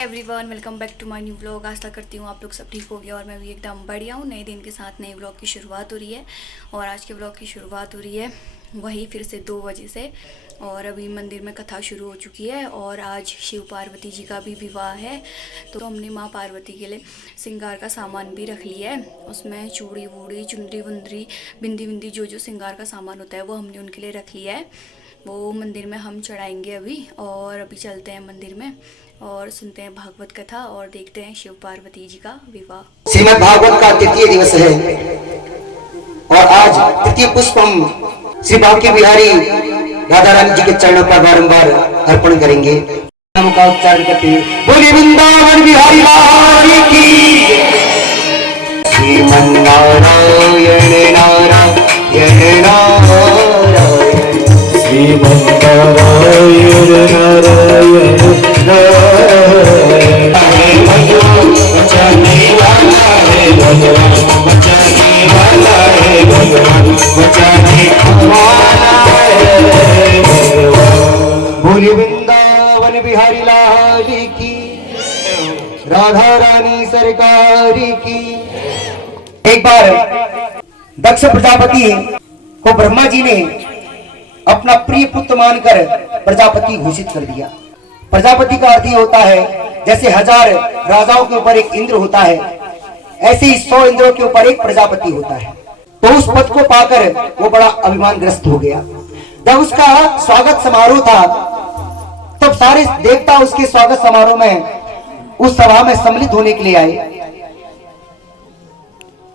Everyone welcome back to my new vlog. आशा करती हूँ आप लोग सब ठीक हो गए और मैं भी एकदम बढ़िया हूँ। नए दिन के साथ नए व्लॉग की शुरुआत हो रही है और आज के व्लॉग की शुरुआत हो रही है वही फिर से 2 बजे से। और अभी मंदिर में कथा शुरू हो चुकी है और आज शिव पार्वती जी का भी विवाह है, तो हमने माँ पार्वती के लिए श्रृंगार का सामान भी रख लिया है। उसमें चूड़ी वूड़ी चुंदरी वुंदरी बिंदी विंदी जो जो श्रृंगार का सामान होता है वो हमने उनके लिए रख लिया है। वो मंदिर में हम चढ़ाएंगे अभी, और अभी चलते हैं मंदिर में और सुनते हैं भागवत कथा और देखते हैं शिव पार्वती जी का विवाह। श्रीमद् भागवत का तृतीय दिवस है और आज तृतीय पुष्प हम श्री बांके बिहारी राधा रानी जी के चरणों पर बारंबार अर्पण करेंगे। नाम का उच्चारण करते हैं, बोले वृंदावन बिहारी लाल की। श्रीमन् नारायण नारायण नारायण श्रीमन् नारायण नारायण नारायण बचाने वाला है भगवान, बचाने वाला है भगवान, बचाने वाला है भगवान। बोले वृंदावन बिहारी लाल की, राधा रानी सरकार की। एक बार दक्ष प्रजापति को ब्रह्मा जी ने अपना प्रिय पुत्र मानकर प्रजापति घोषित कर दिया। प्रजापति का अर्थ ही होता है जैसे 1000 राजाओं के ऊपर एक इंद्र होता है, ऐसे ही 100 इंद्रों के ऊपर एक प्रजापति होता है। तो उस पद को पाकर वो बड़ा अभिमानग्रस्त हो गया। जब उसका स्वागत समारोह था तब सारे देवता उसके स्वागत समारोह में उस सभा में सम्मिलित होने के लिए आए।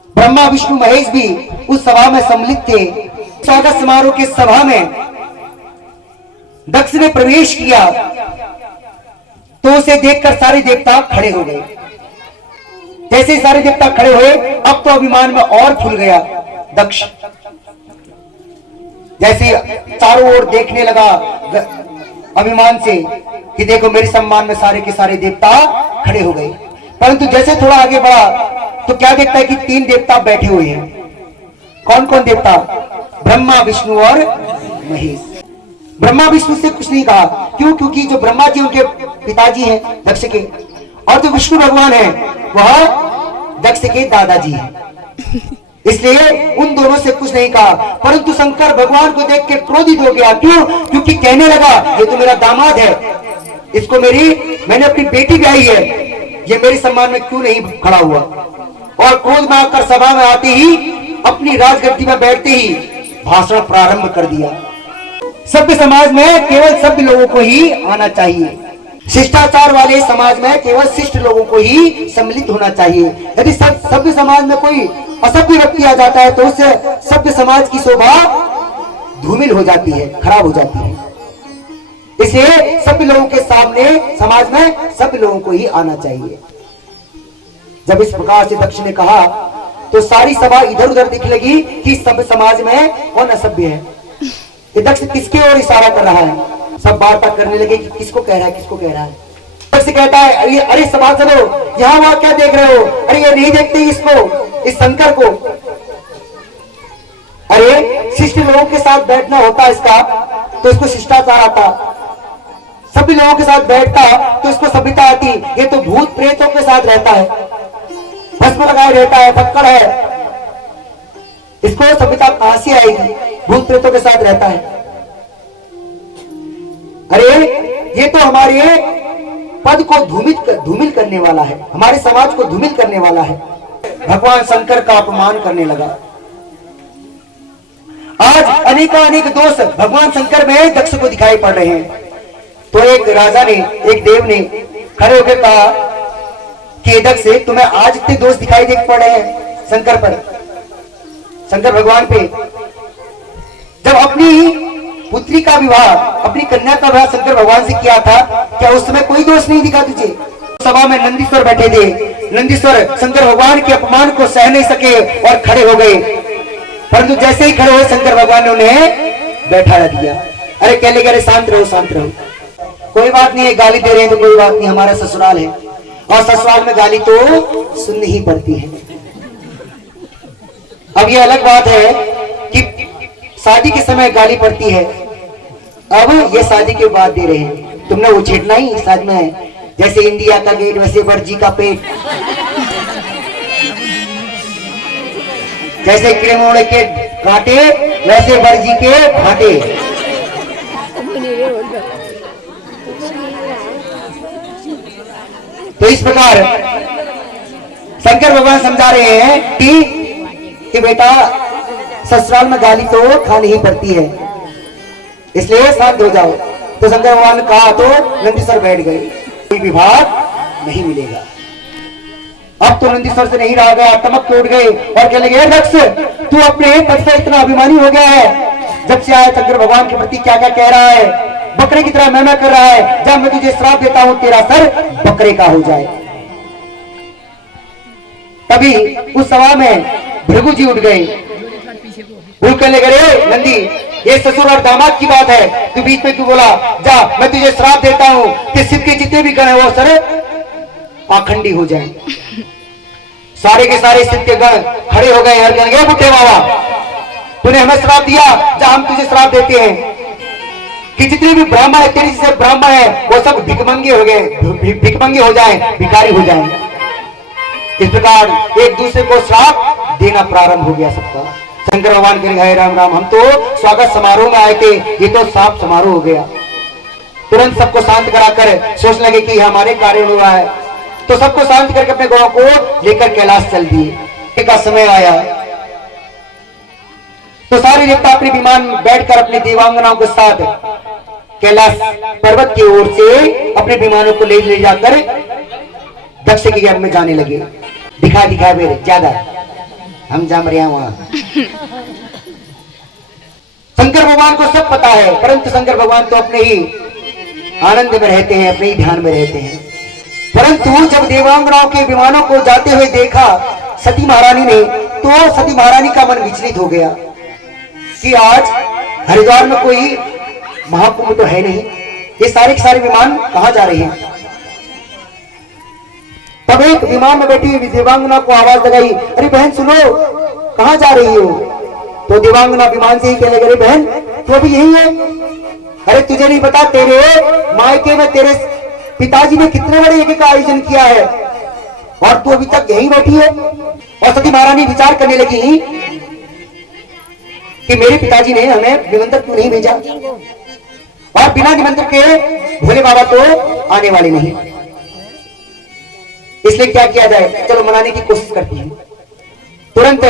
ब्रह्मा विष्णु महेश भी उस सभा में सम्मिलित थे। स्वागत समारोह के सभा में दक्ष ने प्रवेश किया तो उसे देखकर सारे देवता खड़े हो गए। जैसे सारे देवता खड़े हुए अब तो अभिमान में और फूल गया दक्ष। जैसे चारों ओर देखने लगा अभिमान से कि देखो मेरे सम्मान में सारे के सारे देवता खड़े हो गए। परंतु जैसे थोड़ा आगे बढ़ा तो क्या देखता है कि 3 देवता बैठे हुए हैं। कौन कौन देवता? ब्रह्मा विष्णु और महेश। ब्रह्मा विष्णु से कुछ नहीं कहा, क्यों? क्योंकि जो ब्रह्मा जी उनके पिताजी हैं दक्ष के, और जो विष्णु भगवान हैं वह दक्ष के दादाजी हैं। इसलिए उन दोनों से कुछ नहीं कहा। परंतु शंकर भगवान को देख के क्रोधित हो गया। क्यों? क्योंकि कहने लगा ये तो मेरा दामाद है, इसको मैंने अपनी बेटी ब्याही है, ये मेरे सम्मान में क्यों नहीं खड़ा हुआ? और क्रोध में आकर सभा में आते ही अपनी राजगद्दी में बैठते ही भाषण प्रारंभ कर दिया। सभ्य समाज में केवल सभ्य लोगों को ही आना चाहिए। शिष्टाचार वाले समाज में केवल शिष्ट लोगों को ही सम्मिलित होना चाहिए। यदि सभ्य समाज में कोई असभ्य व्यक्ति आ जाता है तो उससे सभ्य समाज की शोभा धूमिल हो जाती है, खराब हो जाती है। इसलिए सभ्य लोगों के सामने समाज में सभ्य लोगों को ही आना चाहिए। जब इस प्रकार से दक्ष ने कहा तो सारी सभा इधर उधर दिख लगी कि सभ्य समाज में कौन असभ्य है। ये दक्ष किसके ओर इशारा कर रहा है? सब वार्ता करने लगे कि किसको कह रहा है, किसको कह रहा है। दक्ष कहता है अरे सभासदों, यहाँ वहां क्या देख रहे हो? अरे ये नहीं देखते इसको, इस शंकर को। अरे शिष्ट लोगों के साथ बैठना होता इसका तो इसको शिष्टाचार आता, सभी लोगों के साथ बैठता तो इसको सभ्यता आती। ये तो भूत प्रेतों के साथ रहता है, भस्म लगाए रहता है, फक्कड़ है, इसको सभ्यता कहां से आएगी? भूत प्रेतों के साथ रहता है। अरे ये तो हमारे पद को धूमिल करने वाला है, हमारे समाज को धूमिल करने वाला है। भगवान शंकर का अपमान करने लगा। आज अनेक दोष भगवान शंकर में दक्ष को दिखाई पड़ रहे हैं। तो एक राजा ने, एक देव ने खड़े होकर कहा कि दक्ष तुम्हें आज इतने दोष दिखाई दे पड़ रहे हैं शंकर पर, शंकर भगवान पे। जब अपनी पुत्री का विवाह, अपनी कन्या का विवाह शंकर भगवान से किया था, क्या उस समय कोई दोष नहीं दिखा तुझे? सभा में नंदीश्वर बैठे थे। नंदीश्वर शंकर भगवान के अपमान को सह नहीं सके और खड़े हो गए। परंतु जैसे ही खड़े हुए शंकर भगवान ने उन्हें बैठा दिया। अरे कहने लगे शांत रहो, शांत रहो, कोई बात नहीं है, गाली दे रहे हैं तो कोई बात नहीं, हमारा ससुराल है और ससुराल में गाली तो सुननी ही पड़ती है। अब ये अलग बात है कि शादी के समय गाली पड़ती है, अब ये शादी के बाद दे रहे हैं। तुमने उछेड़ना ही शादी में जैसे इंडिया का गेट वैसे वर्जी का पेट, जैसे कीड़े के कांटे वैसे वर्जी के भाटे। तो इस प्रकार शंकर भगवान समझा रहे हैं कि बेटा ससुराल में गाली तो खानी ही पड़ती है, इसलिए शांत हो जाओ। तो शंकर भगवान ने कहा तो नंदीश्वर बैठ गए, कोई विभाग नहीं मिलेगा। अब तो नंदीश्वर से नहीं रहा गया, तमक तोड़ गए और कहने लगे दक्ष तू अपने पद से इतना अभिमानी हो गया है, जब से आया शंकर भगवान के प्रति क्या क्या कह रहा है, बकरे की तरह मैं कर रहा है, जब मैं तुझे श्राप देता हूं तेरा सर बकरे का हो जाए। तभी उस सभा में भृगु जी उठ गए, भृगु कहने लगे नंदी ये ससुर और दामाद की बात है, तू बीच में क्यों बोला, जा मैं तुझे श्राप देता हूं कि शिव के जितने भी गण है वो सर पाखंडी हो जाए। सारे के सारे शिव के गण खड़े हो गए और कहने लगे बुढ़े बाबा तूने हमें श्राप दिया, जा हम तुझे श्राप देते हैं कि जितने भी ब्राह्मण है तेरे जैसे ब्राह्मण है वो सब भिकमंगे हो गए, भिकमंगे हो जाए, भिखारी हो जाए। इस प्रकार एक दूसरे को श्राप देना प्रारंभ हो गया सबका। शंकर भगवान कह रहे राम राम, हम तो स्वागत समारोह में आए थे, ये तो श्राप समारोह हो गया। तुरंत सबको शांत कराकर सोचने लगे कि हमारे कार्य हुआ है, तो सबको शांत करके अपने गौरव को लेकर कैलाश चल दिए। का समय आया तो सारे देवता अपने विमान में बैठकर अपने देवांगनाओं के साथ कैलाश पर्वत की ओर से अपने विमानों को ले जाकर दक्ष के यज्ञ में जाने लगे। दिखा मेरे ज्यादा हम जम रहे हैं वहां। शंकर भगवान को सब पता है, परंतु शंकर भगवान तो अपने ही आनंद में रहते हैं, अपने ही ध्यान में रहते हैं। परंतु जब देवांगनाओं के विमानों को जाते हुए देखा सती महारानी ने, तो सती महारानी का मन विचलित हो गया कि आज हरिद्वार में कोई महाकुंभ तो है नहीं, ये सारे के सारे विमान कहां जा रहे हैं। तब एक विमान में बैठी हुई देवांगना को आवाज लगाई, अरे बहन सुनो कहां जा रही हो। तो देवांगना विमान से ही कहने लगे बहन तू अभी यही है, अरे तुझे नहीं पता तेरे मायके में तेरे पिताजी ने कितने बड़े यज्ञ का आयोजन किया है और तू अभी तक यहीं बैठी है। और सती महारानी विचार करने लगी कि मेरे पिताजी ने हमें निमंत्रण क्यों नहीं भेजा, और बिना निमंत्रण के भोले बाबा तो आने वाले नहीं, इसलिए क्या किया जाए, चलो मनाने की कोशिश करती है। तुरंत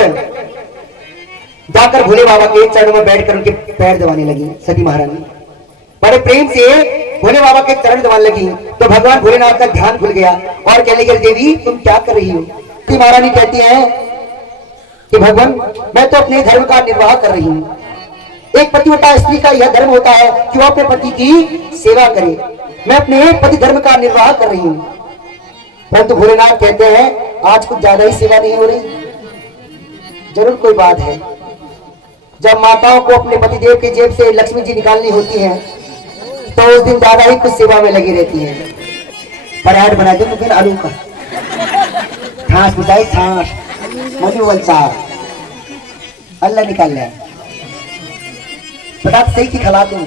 जाकर भोले बाबा के चरणों में बैठकर उनके पैर दबाने लगी सती महारानी, बड़े प्रेम से भोले बाबा के चरण दबाने लगी। तो भगवान भोलेनाथ का ध्यान खुल गया और कहने लगे देवी तुम क्या कर रही हो। सती महारानी कहती है कि भगवान मैं तो अपने धर्म का निर्वाह कर रही हूँ, एक पतिव्रता स्त्री का यह धर्म होता है कि वह अपने पति की सेवा करे, मैं अपने पति धर्म का निर्वाह कर रही हूँ। परंतु भोलेनाथ कहते हैं आज कुछ ज्यादा ही सेवा नहीं हो रही, जरूर कोई बात है। जब माताओं को अपने पतिदेव की जेब से लक्ष्मी जी निकालनी होती है तो उस दिन ज्यादा ही कुछ सेवा में लगी रहती है। पराठ बना दे तो फिर आलू का छाछ मिठाई छाछ मधुबल चार अल्लाह निकाल ले पटाख सही की खिला तुम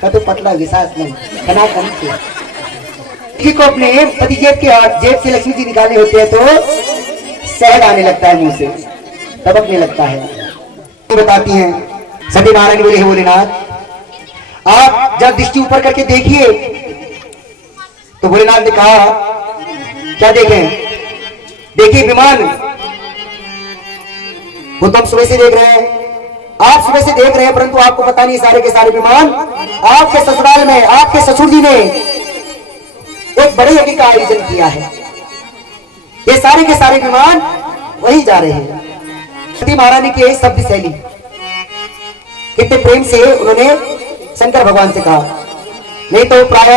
का तो पतला विशास नहीं खना कम से को अपने पति जेब से लक्ष्मी जी निकालने होते हैं तो शहद आने लगता है, मुंह से टपकने लगता है। तो बताती हैं सती महारानी बोले भोलेनाथ आप जब दृष्टि ऊपर करके देखिए। तो भोलेनाथ ने कहा क्या देखें, देखिए विमान वो तो हम सुबह से देख रहे हैं, आप सुबह से देख रहे हैं, परंतु आपको पता नहीं सारे के सारे विमान आपके ससुराल में आपके ससुर जी ने एक बड़े यज्ञ का आयोजन किया है, ये सारे के सारे विमान वही जा रहे हैं। सती महारानी की शब्द शैली कितने प्रेम से उन्होंने शंकर भगवान से कहा, नहीं तो प्राय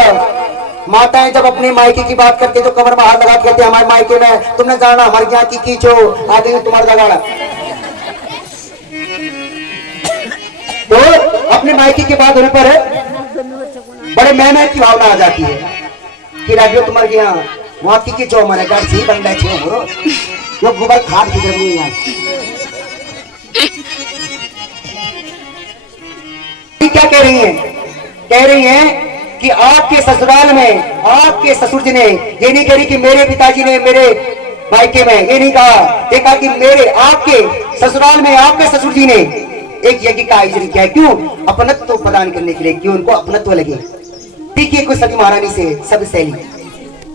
माताएं जब अपने मायके की बात करते तो कमर में हाथ लगा कहते हमारे मायके में तुमने जाना हमारे यहाँ की कीचो आ गई तुम्हारा लगाना। तो अपने मायके की बात होने पर बड़े मैं की भावना आ जाती है कि राजो तुम्हारे यहाँ वहां की कीचो हमारे घर से बन बैठे हो वो गोबर खाद की जरूरी है। क्या कह रही हैं, कह रही हैं कि आपके ससुराल में आपके ससुर जी ने ये नहीं कही कि मेरे पिताजी ने मेरे मायके में, ये नहीं कहा, ये कहा कि मेरे आपके ससुराल में आपके ससुर जी ने एक यज्ञ का आयोजन किया है। क्यों? अपनत्व प्रदान करने के लिए, क्यों उनको अपनत्व लगे। ठीक है, कोई सती महारानी से सब सैली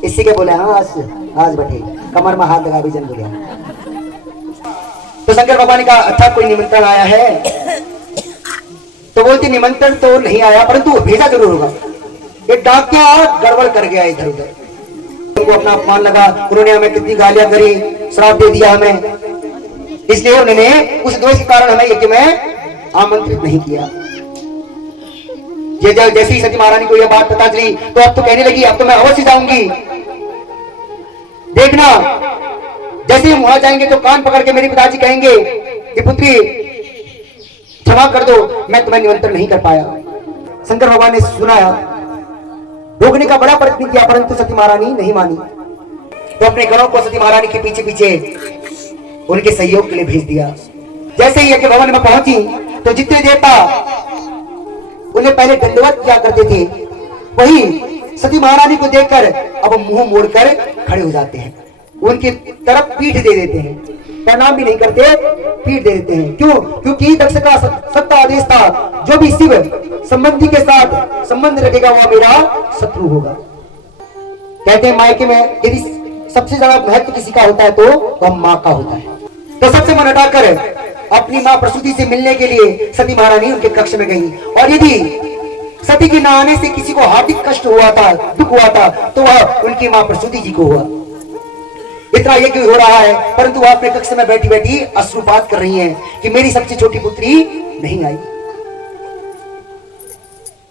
इसी के बोले हाँ आज बैठे कमर में हाथ लगा भी जन बोले। तो शंकर भगवान का अच्छा कोई निमंत्रण आया है, तो बोलते निमंत्रण तो नहीं आया परंतु भेजा जरूर होगा। ये डाकिया गड़बड़ कर गया इधर उधर, उनको अपना अपमान लगा, उन्होंने हमें कितनी गालियां करी, श्राप दे दिया हमें, इसलिए उन्होंने उस दोष के कारण हमें यज्ञ में आमंत्रित नहीं किया। ये जैसे ही सती महारानी को यह बात पता चली तो अब तो कहने लगी अब तो मैं अवश्य जाऊंगी। देखना जैसे ही वहां जाएंगे तो कान पकड़ के मेरे पिताजी कहेंगे कि पुत्री क्षमा कर दो, मैं तुम्हें निमंत्रण नहीं कर पाया। शंकर भगवान ने सुनाया, रोकने का बड़ा प्रयत्न किया परंतु सती महारानी नहीं मानी, तो अपने गणों को सती महारानी के पीछे पीछे उनके सहयोग के लिए भेज दिया। जैसे ही यज्ञ भवन में पहुंची तो जितने देवता उन्हें पहले दंडवत किया करते थे वही सती महारानी को देखकर अब मुंह मोड़कर खड़े हो जाते हैं, उनकी तरफ पीठ दे देते हैं, प्रणाम भी नहीं करते, पीठ दे देते हैं। क्यों? क्योंकि दक्ष का सत्ता आदेश था, जो भी शिव संबंधी के साथ संबंध रखेगा वह मेरा शत्रु होगा। कहते हैं मायके में यदि सबसे ज्यादा महत्व किसी का होता है तो वह माँ का होता है। तो सबसे मन हटाकर अपनी माँ प्रसूति से मिलने के लिए सती महारानी उनके कक्ष में गई, और यदि सती के न आने से किसी को हार्दिक कष्ट हुआ था, दुख हुआ था, तो वह उनकी माँ प्रसूति जी को हुआ। इतना यज्ञ हो रहा है परंतु वह अपने कक्ष में बैठी बैठी अश्रुपात कर रही हैं कि मेरी सबसे छोटी पुत्री नहीं आई।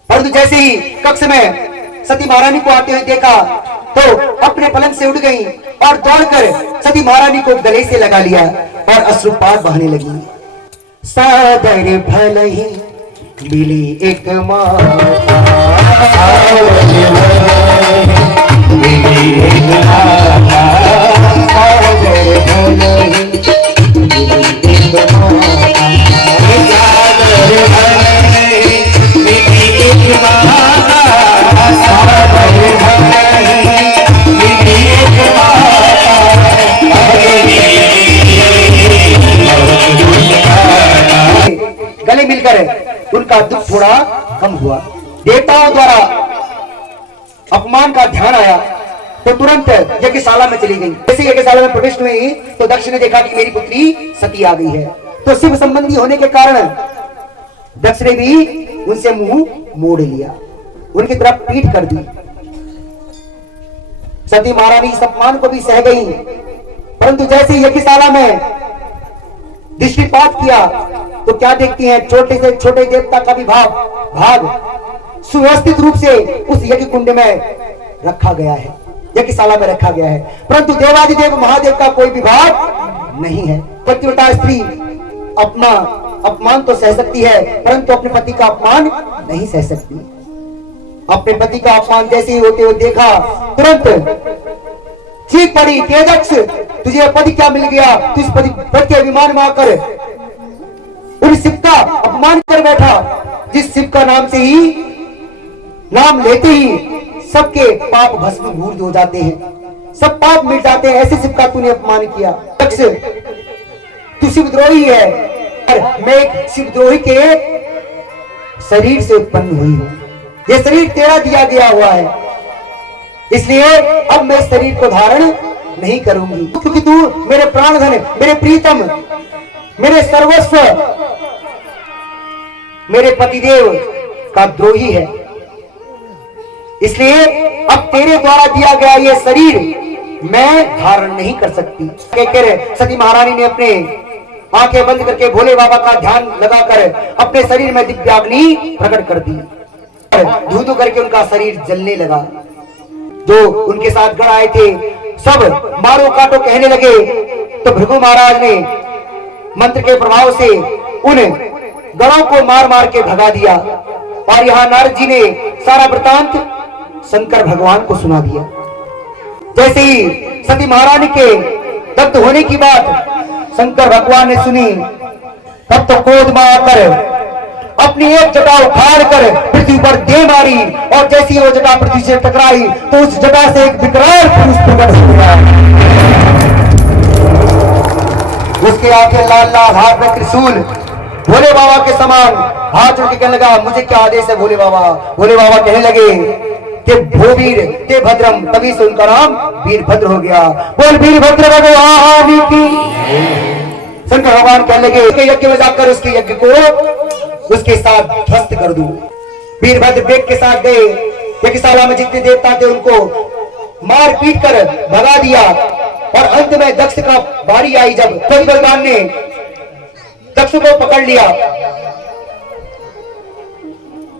परंतु जैसे ही कक्ष में सती महारानी को आते हुए देखा तो अपने पलंग से उठ गई और दौड़कर सती महारानी को गले से लगा लिया और अश्रुपात बहने लगी। सादर भल ही मिली एक माता, मिली एक माता, सादर भल ही मिली एक माता, सादर भल ही मिली एक माता, सादर भल ही मिली एक माता, गले मिलकर उनका दुख थोड़ा कम हुआ। देवताओं द्वारा अपमान का ध्यान आया तो तुरंत यज्ञशाला में चली गई। जैसे यज्ञशाला में प्रविष्ट हुई तो दक्ष ने देखा कि मेरी पुत्री सती आ गई है, तो शिव संबंधी होने के कारण दक्ष ने भी उनसे मुंह मोड़ लिया, उनकी तरफ पीठ कर दी। सती महारानी इस अपमान को भी सह गई, परंतु जैसे यज्ञशाला में दृष्टिपात किया तो क्या देखती हैं, छोटे से छोटे देवता का भी भाग सुव्यवस्थित रूप से उस यज्ञ कुंड में रखा गया है, यज्ञशाला में रखा गया है, परंतु देवादिदेव महादेव का कोई भी भाग नहीं है। पतिव्रता स्त्री अपना अपमान तो सह सकती है परंतु अपने पति का अपमान नहीं सह सकती। अपने पति का अपमान जैसे ही होते हुए देखा तुरंत चीख पड़ी, तेजक्ष तुझे पति क्या मिल गया, तू इस पति के अभिमान में आकर उन शिव का अपमान कर बैठा, जिस शिव का नाम से ही नाम लेते ही सबके पाप भस्मीभूत हो जाते हैं, सब पाप मिट जाते हैं, ऐसे शिव का तूने अपमान किया। दक्ष तू शिवद्रोही है और मैं एक शिवद्रोही के शरीर से उत्पन्न हुई हूं, ये शरीर तेरा दिया गया हुआ है, इसलिए अब मैं शरीर को धारण नहीं करूंगी, क्योंकि तू मेरे प्राणधन, मेरे प्रीतम, मेरे सर्वस्व, मेरे पतिदेव का द्रोही है, इसलिए अब तेरे द्वारा दिया गया ये शरीर मैं धारण नहीं कर सकती। सती महारानी ने अपने आंखें बंद करके भोले बाबा का ध्यान लगाकर अपने शरीर में दिव्याग्नि प्रकट कर दी, धू धू करके उनका शरीर जलने लगा। जो उनके साथ गण आए थे सब मारो काटो कहने लगे, तो भृगु महाराज ने मंत्र के प्रभाव से उन गणों को मार मार के भगा दिया, और यहाँ नारद जी ने सारा वृतांत शंकर भगवान को सुना दिया। जैसे ही सती महारानी के दग्ध होने की बात शंकर भगवान ने सुनी, तब तो क्रोध में आकर अपनी एक जटा उखाड़ कर पृथ्वी पर दे मारी और जैसी वो जटा पृथ्वी से टकराई तो उस जटा से एक विकराल पुरुष प्रकट हो गया। उसके आंखें लाल लाल, हाथ में त्रिशूल, भोले बाबा के समान हाथ जोड़ के कहने लगा, मुझे क्या आदेश है भोले बाबा। भोले बाबा कहने लगे ते भोवीर ते भद्रम, तभी से उनका नाम वीरभद्र हो गया। बोल वीरभद्र भगवान की। शंकर भगवान कहने लगे उसके यज्ञ में जाकर उसके यज्ञ को उसके साथ ध्वस्त कर दूं। वीरभद्र वेग के साथ गए, यज्ञशाला में जितने देवता थे उनको मार पीट कर भगा दिया और अंत में दक्ष का बारी आई जब भगवान ने दक्ष को पकड़ लिया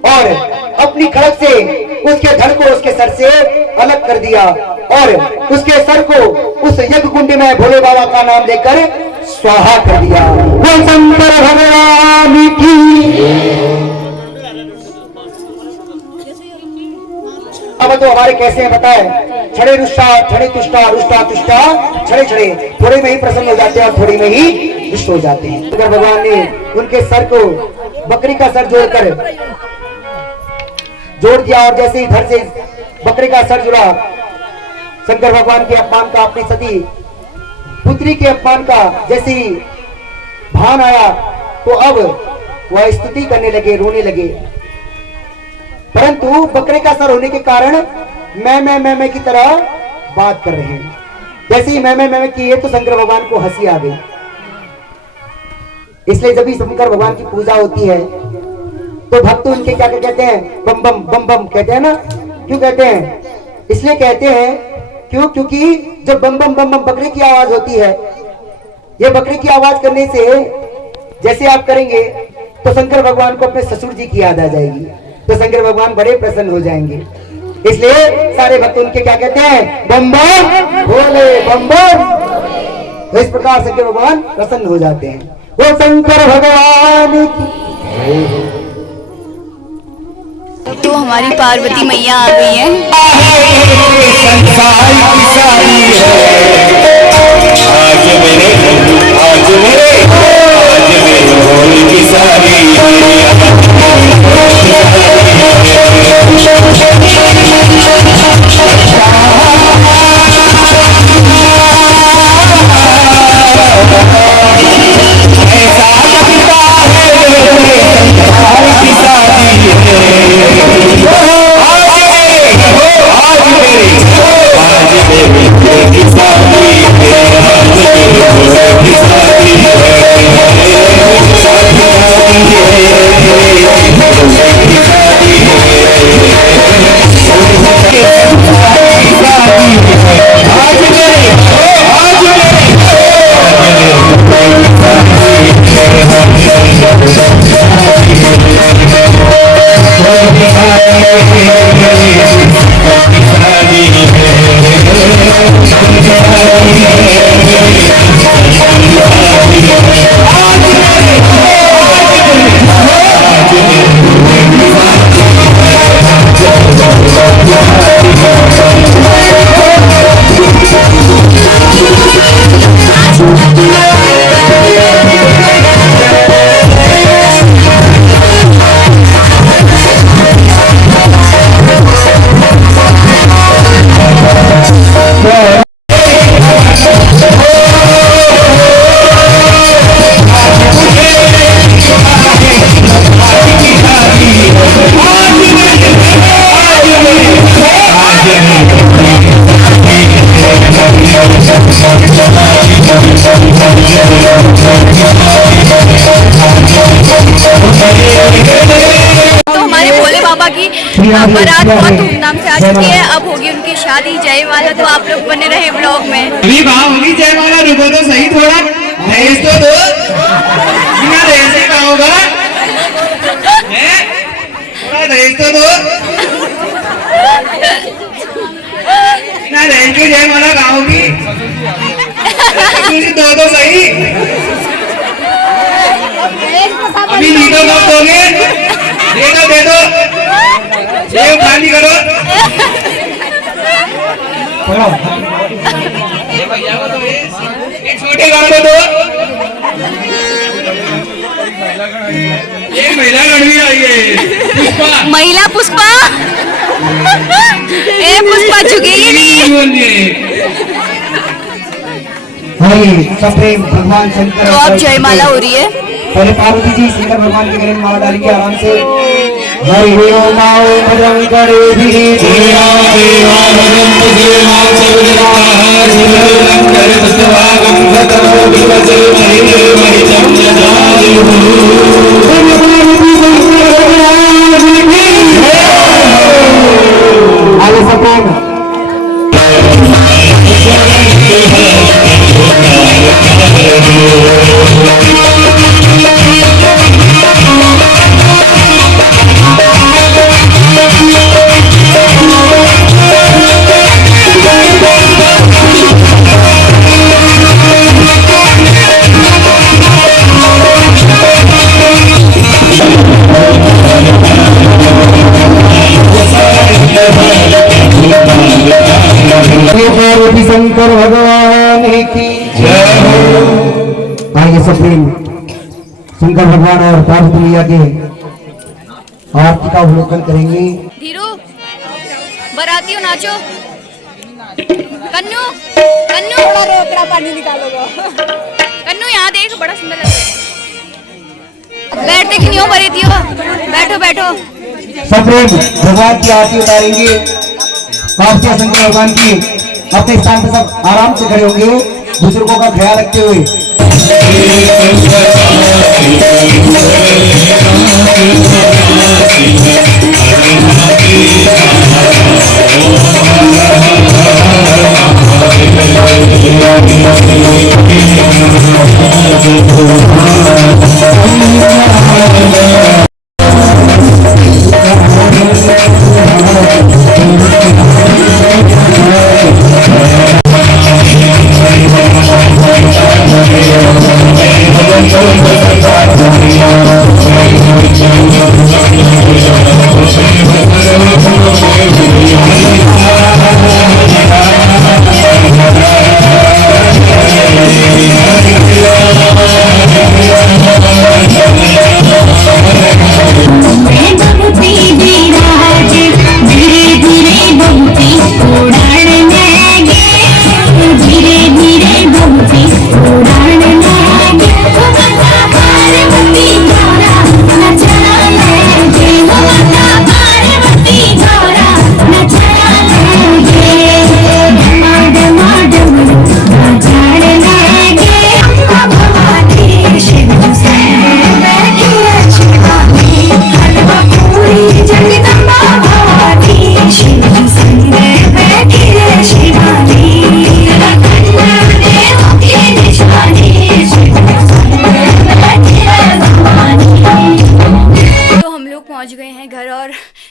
और अपनी खड़क से उसके धड़ को उसके सर से अलग कर दिया और उसके सर को उस यज्ञ कुंड में भोले बाबा का नाम लेकर स्वाहा कर दिया। वो शंकर भगवान की। अब तो हमारे कैसे हैं बताए, छड़े रुष्टा छड़े तुष्टा रुष्टा तुष्टा छड़े छड़े, थोड़े में ही प्रसन्न हो जाते हैं और थोड़े में ही दुष्ट हो जाते हैं। शंकर भगवान ने उनके सर को बकरी का सर जोड़ दिया और जैसे ही धड़ से बकरी का सर जुड़ा, शंकर भगवान के अपमान का, अपनी सती पुत्री के अपमान का जैसे ही भान आया तो अब वह स्तुति करने लगे, रोने लगे। परंतु बकरे का सर होने के कारण मैं की तरह बात कर रहे हैं। जैसे ही मैं किए तो शंकर भगवान को हंसी आ गई। इसलिए जब भी शंकर भगवान की पूजा होती है तो भक्त उनके क्या कहते हैं, बम बम बम बम कहते हैं ना। क्यों कहते हैं? इसलिए कहते हैं क्योंकि जब बम बम बम बम बकरे की आवाज होती है, ये बकरे की आवाज करने से जैसे आप करेंगे तो शंकर भगवान को अपने ससुर जी की याद आ जाएगी, तो शंकर भगवान बड़े प्रसन्न हो जाएंगे। इसलिए सारे भक्त उनके क्या कहते हैं, बम बम भोले बम बम। तो इस प्रकार शंकर भगवान प्रसन्न हो जाते हैं। वो शंकर भगवान की। तो हमारी पार्वती मैया आ गई है। आज मेरे होली की सारी बारात बहुत धूमधाम से आ चुकी है। अब होगी उनकी शादी जयमाला, तो आप लोग बने रहे ब्लॉग में। अभी कहाँ होगी जयमाला, रुको तो सही थोड़ा, दहेज तो दो, बिना दहेज से कहाँ होगा, थोड़ा दहेज तो दो, बिना दहेज की जयमाला कहाँ होगी, दो तो सही। अभी लीडो कब दोगे, दे दो ये खाली करो। एक छोटे गाँव को दो, एक की महिला लड़की आई है पुष्पा। महिला पुष्पा। ए पुष्पा झुकेगी नहीं। बोलिए वही सप्रेम भगवान शंकर। तो अब जयमाला हो रही है। पहले पार्वती जी शंकर भगवान के गले में माला डालेंगे आराम से। हरि ओम आओ भजन करे धीरे आगे सप्रेम। पार्वती शंकर भगवान की जय हो। आइए सप्रेम शंकर भगवान और पार्वती मैया के आरती का अवलोकन करेंगे। धीरू बरातियों नाचो। कन्नू कन्नू थोड़ा रोकड़ा पानी निकालोगे। कन्नू यहाँ देख बड़ा सुंदर लग रहा है। बैठते कि नहीं हो बरातियों? बैठो बैठो। सप्रेम भगवान की आरती उतारेंगे। पार्वती शंकर भगवान की अपने स्थान पर सब आराम से खड़े होंगे बुजुर्गों का ख्याल रखते हुए।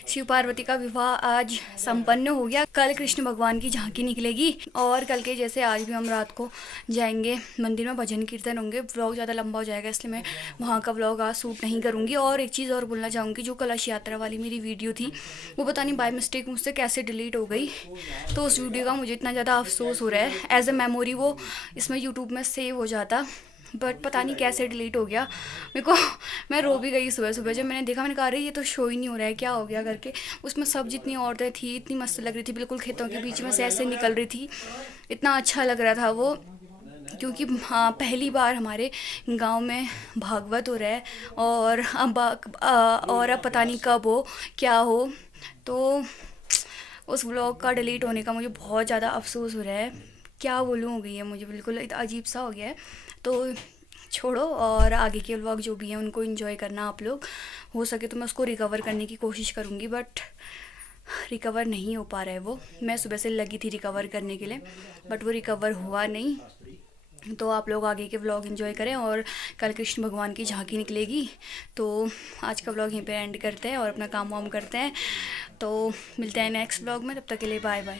शिव पार्वती का विवाह आज संपन्न हो गया। कल कृष्ण भगवान की झांकी निकलेगी और कल के जैसे आज भी हम रात को जाएंगे मंदिर में, भजन कीर्तन होंगे। व्लॉग ज़्यादा लंबा हो जाएगा इसलिए मैं वहाँ का व्लॉग आज शूट नहीं करूँगी। और एक चीज़ और बोलना चाहूँगी, जो कलश यात्रा वाली मेरी वीडियो थी वो पता नहीं बाय मिस्टेक मुझसे कैसे डिलीट हो गई। तो उस वीडियो का मुझे इतना ज़्यादा अफसोस हो रहा है। एज ए मेमोरी वो इसमें यूट्यूब में सेव हो जाता, बट पता नहीं कैसे डिलीट हो गया मेरे को। मैं रो भी गई सुबह सुबह जब मैंने देखा। मैंने कहा अरे ये तो शो ही नहीं हो रहा है, क्या हो गया करके। उसमें सब जितनी औरतें थी इतनी मस्त लग रही थी, बिल्कुल खेतों के बीच में से ऐसे निकल रही थी, इतना अच्छा लग रहा था वो। क्योंकि हाँ, पहली बार हमारे गांव में भागवत हो रहा है और अब पता नहीं कब हो क्या हो। तो उस व्लॉग का डिलीट होने का मुझे बहुत ज़्यादा अफसोस हो रहा है। क्या बोलूँ, हो गई है मुझे, बिल्कुल अजीब सा हो गया है। तो छोड़ो, और आगे के व्लॉग जो भी हैं उनको एंजॉय करना आप लोग। हो सके तो मैं उसको रिकवर करने की कोशिश करूँगी, बट रिकवर नहीं हो पा रहा है वो। मैं सुबह से लगी थी रिकवर करने के लिए, बट वो रिकवर हुआ नहीं। तो आप लोग आगे के व्लॉग एंजॉय करें और कल कृष्ण भगवान की झांकी निकलेगी। तो आज का व्लॉग यहीं पे एंड करते हैं और अपना काम वाम करते हैं। तो मिलते हैं नेक्स्ट व्लॉग में, तब तक के लिए बाय बाय।